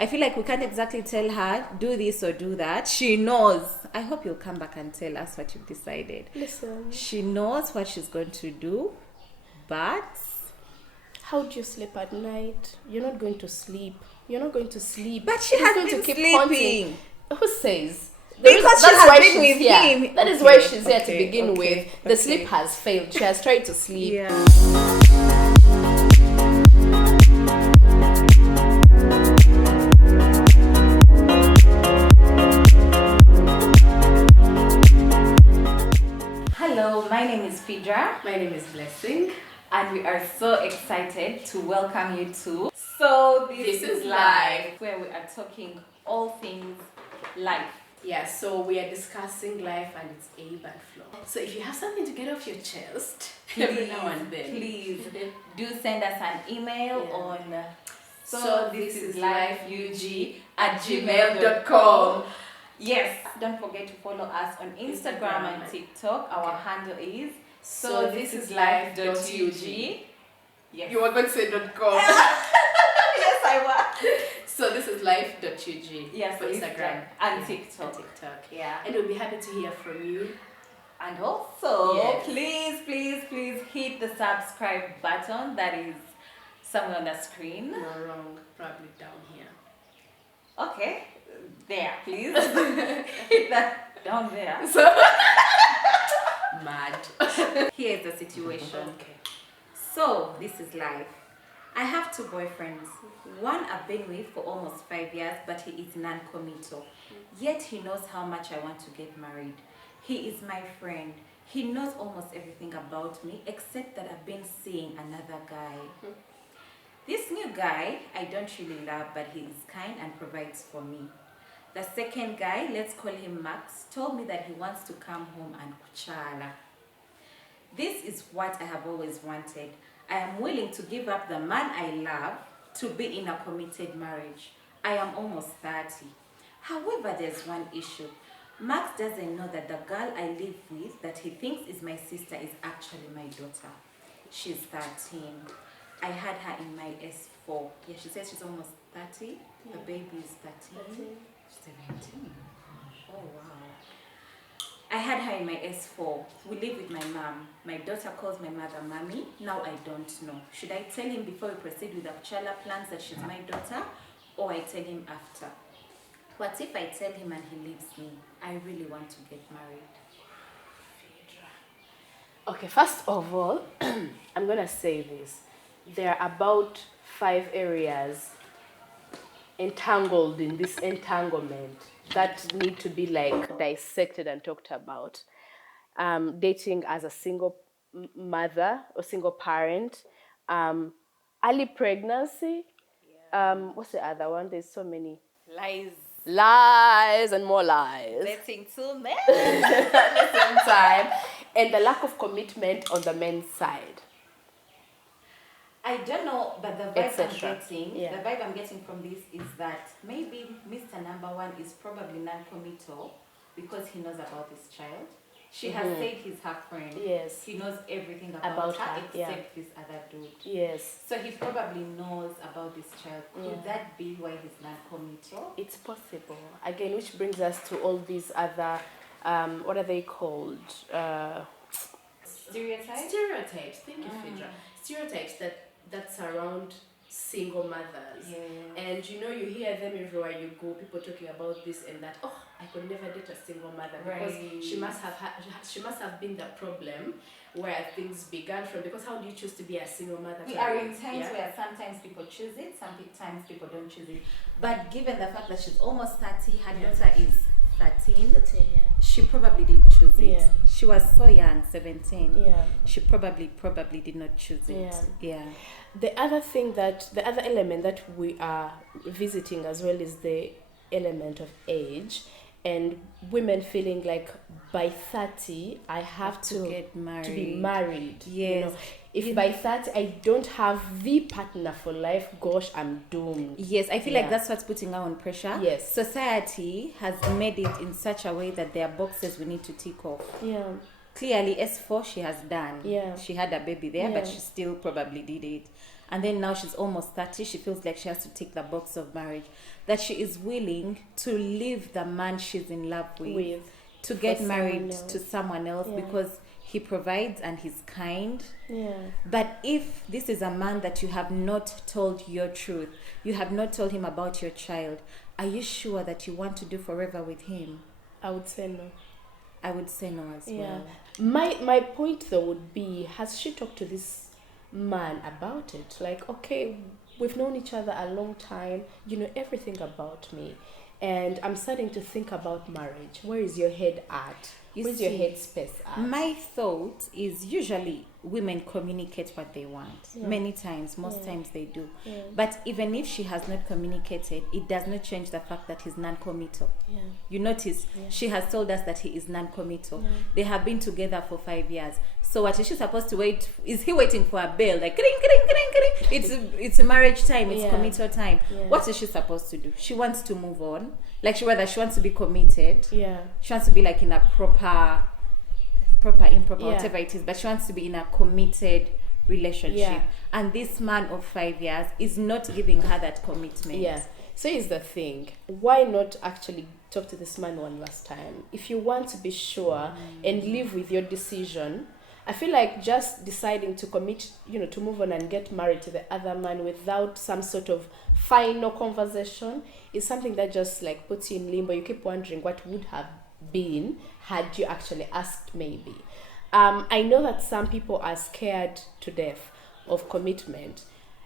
I feel like we can't exactly tell her, do this or do that. She knows. I hope you'll come back and tell us what you've decided. Listen. She knows what she's going to do, but... How do you sleep at night? You're not going to sleep. You're not going to sleep. But she has been sleeping. Who says? Because she has been with him. That is why she's here to begin with. The sleep has failed. She has tried to sleep. Yeah. Hello, my name is Phaedra. My name is Blessing. And we are so excited to welcome you to So This is Life, where we are talking all things life. Yeah, so we are discussing life and its ebb and flow. So if you have something to get off your chest, every now and then, please do send us an email on so this is lifeug@gmail.com. Yes, don't forget to follow us on Instagram and TikTok. Our handle is so this is life.ug. Yes. You were going to say .com. Yes, I was. So this is life.ug. Yes, for Instagram and TikTok. Yeah. And we'll be happy to hear from you. And also, please hit the subscribe button that is somewhere on the screen. No, wrong. Probably down here. Okay. There, please. Hit that down there. So mad. Here's the situation. Okay. So, this is life. I have two boyfriends. One I've been with for almost 5 years, but he is non-committal. Yet he knows how much I want to get married. He is my friend. He knows almost everything about me, except that I've been seeing another guy. This new guy, I don't really love, but he is kind and provides for me. The second guy, let's call him Max, told me that he wants to come home and kuchala. This is what I have always wanted. I am willing to give up the man I love to be in a committed marriage. I am almost 30. However, there's one issue. Max doesn't know that the girl I live with, that he thinks is my sister, is actually my daughter. She's 13. I had her in my S4. Yeah, she says she's almost 30. Yeah. The baby is 13. 17. Oh, wow. I had her in my S4. We live with my mom. My daughter calls my mother mommy. Now I don't know. Should I tell him before we proceed with the Kuchala plans that she's my daughter, or I tell him after? What if I tell him and he leaves me? I really want to get married. Okay, first of all, I'm going to say this. There are about 5 areas entangled in this entanglement that need to be like dissected and talked about. Dating as a single mother or single parent, early pregnancy, what's the other one? There's so many. Lies and more lies. Dating two men at the same time. And the lack of commitment on the men's side. I don't know, but the vibe I'm getting from this is that maybe Mr. Number One is probably non-committal because he knows about this child. She has said he's her friend. Yes. He knows everything about her except this other dude. Yes. So he probably knows about this child. Could that be why he's non-committal? It's possible. Again, which brings us to all these other, what are they called? Stereotypes? Stereotypes. Thank you, Phaedra. Stereotypes that surround single mothers. Yeah. And you know, you hear them everywhere you go, people talking about this and that. Oh, I could never date a single mother because she must have been the problem where things began from. Because how do you choose to be a single mother? We are in times where sometimes people choose it, sometimes people don't choose it. But given the fact that she's almost 30, her daughter is 13, she probably didn't choose it. Yeah. She was so young, 17. Yeah. She probably did not choose it. Yeah. The other element that we are visiting as well is the element of age, and women feeling like by 30 I have to get married. To be married. Yes. You know, if by 30 I don't have the partner for life, gosh, I'm doomed. Yes, I feel like that's what's putting her on pressure. Yes. Society has made it in such a way that there are boxes we need to tick off. Yeah. Clearly, S4 she has done. Yeah. She had a baby there, but she still probably did it. and then now she's almost 30, she feels like she has to tick the box of marriage, that she is willing to leave the man she's in love with to get married to someone else because he provides and he's kind. Yeah. But if this is a man that you have not told your truth, you have not told him about your child, are you sure that you want to do forever with him? I would say no. I would say no as well. My point though would be, has she talked to this man about it? Like, okay, we've known each other a long time, you know everything about me, and I'm starting to think about marriage. Where is your head at? Where's your headspace at? My thought is usually women communicate what they want. Many times, most times they do. But even if she has not communicated, it does not change the fact that he's non-committal. You notice she has told us that he is non-committal. They have been together for 5 years. So what is she supposed to wait? Is he waiting for a bell? Like, kring, kring, kring, kring. It's a marriage time. It's committal time. What is she supposed to do? She wants to move on. Like, she wants to be committed. She wants to be like in a proper, improper, whatever it is. But she wants to be in a committed relationship. And this man of 5 years is not giving her that commitment. So here's the thing. Why not actually talk to this man one last time? If you want to be sure and live with your decision, I feel like just deciding to commit, to move on and get married to the other man without some sort of final conversation is something that just like puts you in limbo. You keep wondering what would have been had you actually asked maybe. I know that some people are scared to death of commitment,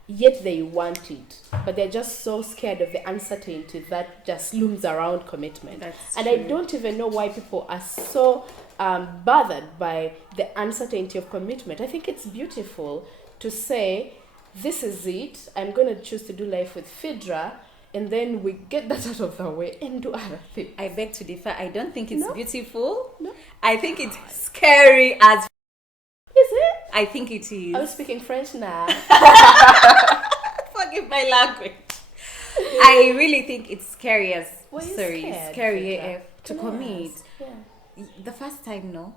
yet they want it, but they're just so scared of the uncertainty that just looms around commitment. That's and true. I don't even know why people are so bothered by the uncertainty of commitment. I think it's beautiful to say, this is it, I'm going to choose to do life with Phaedra, and then we get that out of the way and do other things. I beg to differ. I don't think it's beautiful. No. I think it's scary as... Is it? I think it is. I'm speaking French now. Forgive my language. I really think it's scary as... scary AF to commit. The first time, no.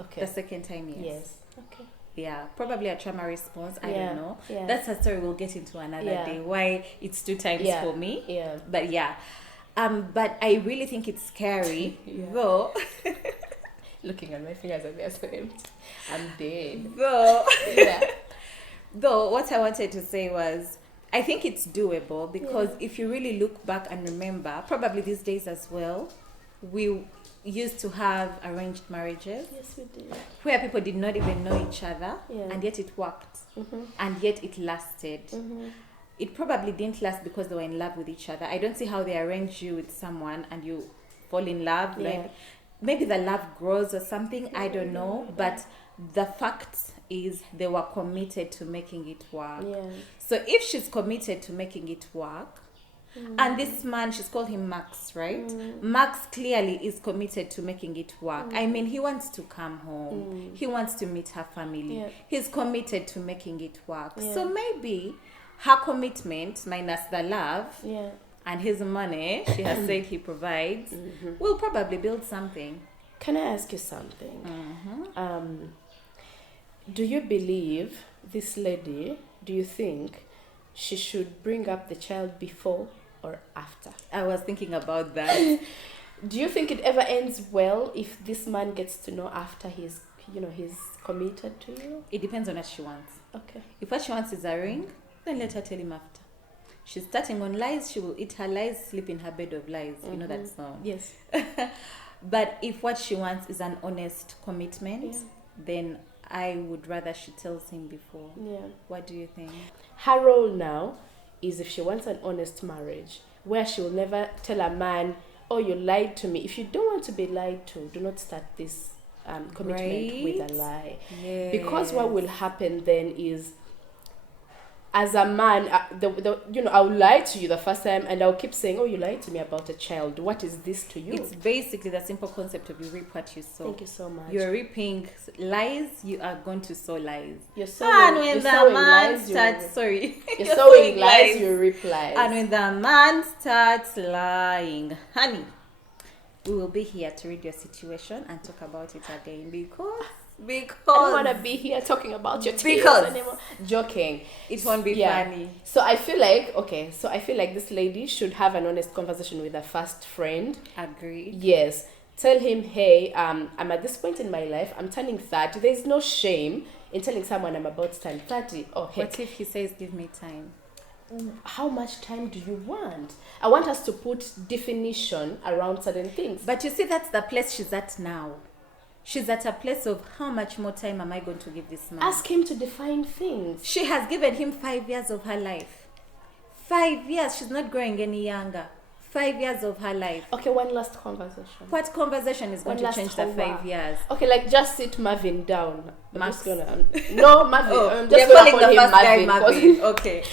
Okay. The second time, yes. Okay. Yeah, probably a trauma response. I don't know. Yeah. That's a story we'll get into another day. Why it's 2 times for me. Yeah. But but I really think it's scary. Though. Looking at my fingers at the same. I'm dead. Though what I wanted to say was, I think it's doable because if you really look back and remember, probably these days as well, we used to have arranged marriages. Yes, we did. Where people did not even know each other, and yet it worked, and yet it lasted. It probably didn't last because they were in love with each other. I don't see how they arrange you with someone and you fall in love. Maybe the love grows or something. I don't know, but the fact is they were committed to making it work. So if she's committed to making it work, and this man, she's called him Max, right? Max clearly is committed to making it work. I mean, he wants to come home. He wants to meet her family. He's committed to making it work. So maybe her commitment minus the love and his money, she has said he provides, will probably build something. Can I ask you something? Do you believe this lady, do you think she should bring up the child before or after? I was thinking about that. Do you think it ever ends well if this man gets to know after he's committed to you? It depends on what she wants. Okay. If what she wants is a ring, then let her tell him after. She's starting on lies, she will eat her lies, sleep in her bed of lies. You know that song? Yes. But if what she wants is an honest commitment, then I would rather she tells him before. What do you think? Her role now is, if she wants an honest marriage, where she will never tell a man, oh, you lied to me. If you don't want to be lied to, do not start this commitment with a lie. Because what will happen then is, as a man, I'll lie to you the first time and I'll keep saying, oh, you lied to me about a child. What is this to you? It's basically the simple concept of you reap what you sow. Thank you so much. You're reaping lies, you are going to sow lies. You're sowing You're sowing lies, you reap lies. And when the man starts lying, honey, we will be here to read your situation and talk about it again, because Because I don't want to be here talking about your tears Because- anymore. Joking. it won't be funny. So I feel like this lady should have an honest conversation with her first friend. Agree. Yes. Tell him, hey, I'm at this point in my life, I'm turning 30. There's no shame in telling someone I'm about to turn 30. Oh, heck, What if he says, give me time? how much time do you want? I want us to put definition around certain things. But you see, that's the place she's at now. She's at a place of how much more time am I going to give this man? Ask him to define things. She has given him 5 years of her life. 5 years. She's not growing any younger. 5 years of her life. Okay, one last conversation. What conversation is going One to last change the homework. 5 years? Okay, like just sit Marvin down. I'm Max. just gonna no Marvin. Oh, I'm they're just gonna calling call the him first guy Marvin. Marvin. Okay.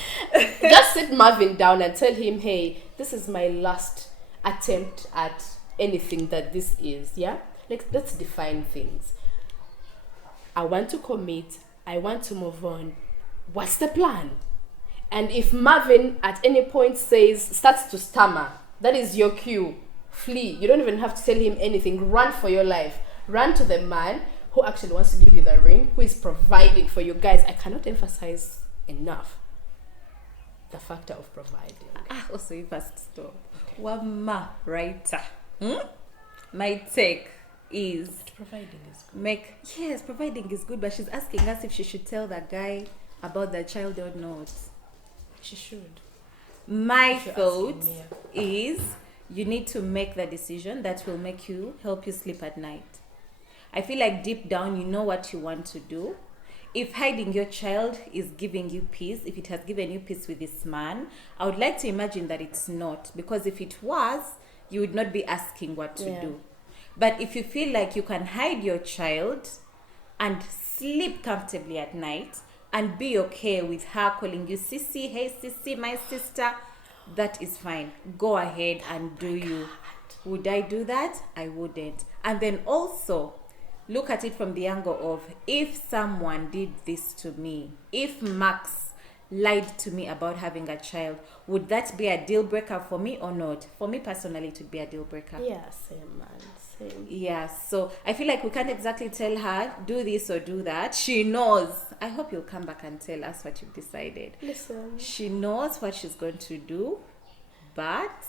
Just sit Marvin down and tell him, hey, this is my last attempt at anything that this is. Yeah, like let's define things. I want to commit. I want to move on. What's the plan? And if Marvin at any point starts to stammer, that is your cue. Flee. You don't even have to tell him anything. Run for your life. Run to the man who actually wants to give you the ring, who is providing for you. Guys, I cannot emphasize enough the factor of providing. Also, you first stop. Wama writer. My take is Providing is good. providing is good, but she's asking us if she should tell the guy about the child or not. She should. My If you're thought asking me. is you need to make the decision that will help you sleep at night. I feel like deep down you know what you want to do. If hiding your child is giving you peace, if it has given you peace with this man, I would like to imagine that it's not, because if it was, you would not be asking what to do. But if you feel like you can hide your child and sleep comfortably at night and be okay with her calling you Sissy, hey Sissy, my sister, that is fine. Go ahead and do you. Would I do that? I wouldn't. And then also look at it from the angle of, if someone did this to me, if Max lied to me about having a child, would that be a deal breaker for me or not? For me personally, it would be a deal breaker. Yeah, same man, same. Yeah, so I feel like we can't exactly tell her, do this or do that. She knows. I hope you'll come back and tell us what you've decided. Listen. She knows what she's going to do, but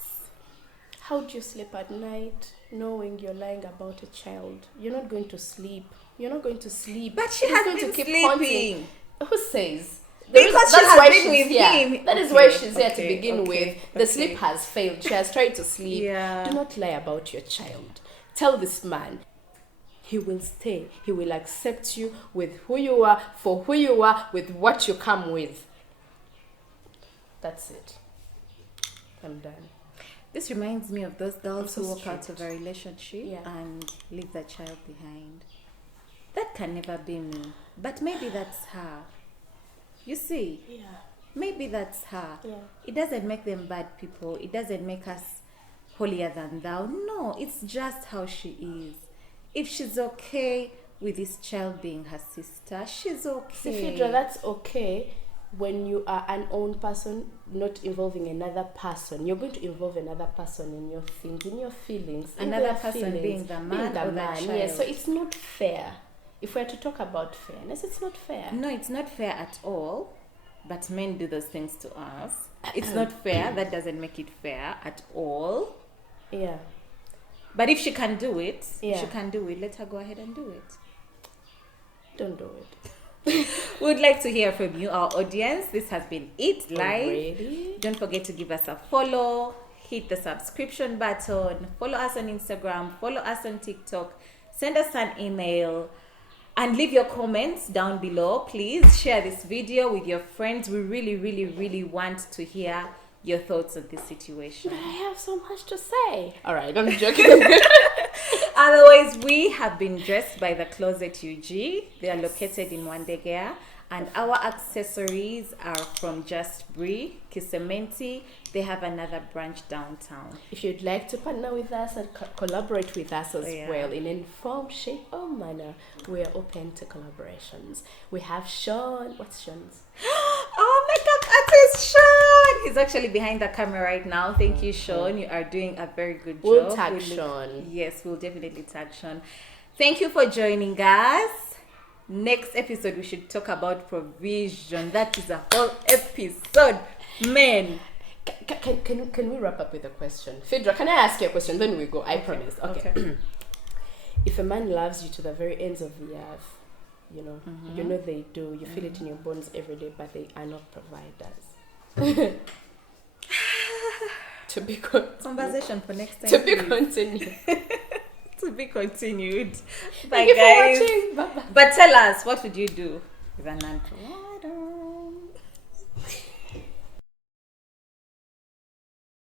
How do you sleep at night knowing you're lying about a child? You're not going to sleep. You're not going to sleep. But she You're has going been to keep sleeping. haunting. Who says? Because she That's has why been she's with here. him. That is Okay, why she's here to okay, begin okay, with. The okay. sleep has failed. She has tried to sleep. Yeah. Do not lie about your child. Tell this man. He will stay. He will accept you with who you are, for who you are, with what you come with. That's it. I'm done. this reminds me of those girls I'm who so walk out strict. of a relationship Yeah. and leave the child behind. That can never be me. But maybe that's her. You see, Yeah. maybe that's her. Yeah. It doesn't make them bad people. It doesn't make us holier than thou. No, it's just how she is. If she's okay with this child being her sister, she's okay. Sifidra, that's okay when you are an own person, not involving another person. You're going to involve another person in your things, in your feelings. in Another their person feelings, being the man or the Yes, child. so it's not fair. If we're to talk about fairness, it's not fair. No, it's not fair at all. But men do those things to us. It's not fair. That doesn't make it fair at all. Yeah. But if she can do it, Yeah. she can do it. Let her go ahead and do it. Don't do it. We would like to hear from you, our audience. This has been It Live. Already? Don't forget to give us a follow. Hit the subscription button. Follow us on Instagram. Follow us on TikTok. Send us an email. And leave your comments down below. Please share this video with your friends. We really, really, really want to hear your thoughts on this situation. I have so much to say. All right, I'm joking. Otherwise, we have been dressed by the Kloset Ug. They are located in Wandegea. And our accessories are from Jyst, Bree, Kisementi. They have another branch downtown. If you'd like to partner with us and collaborate with us as Yeah. well in informed shape or manner, we are open to collaborations. We have Sean. What's Sean's? Oh, makeup artist Sean! He's actually behind the camera right now. Thank you, Sean. You are doing a very good job. We'll tag look- Sean. Yes, we'll definitely tag Sean. Thank you for joining us. Next episode, we should talk about provision. That is a whole episode, man. Can we wrap up with a question? Phaedra, can I ask you a question? Then we go. I promise. Okay. If a man loves you to the very ends of the earth, you know they do. You feel it in your bones every day, but they are not providers. To be conversation for next time. To be continued. To be continued. Thank you for watching. Bye-bye. But tell us, what would you do with a non-provider?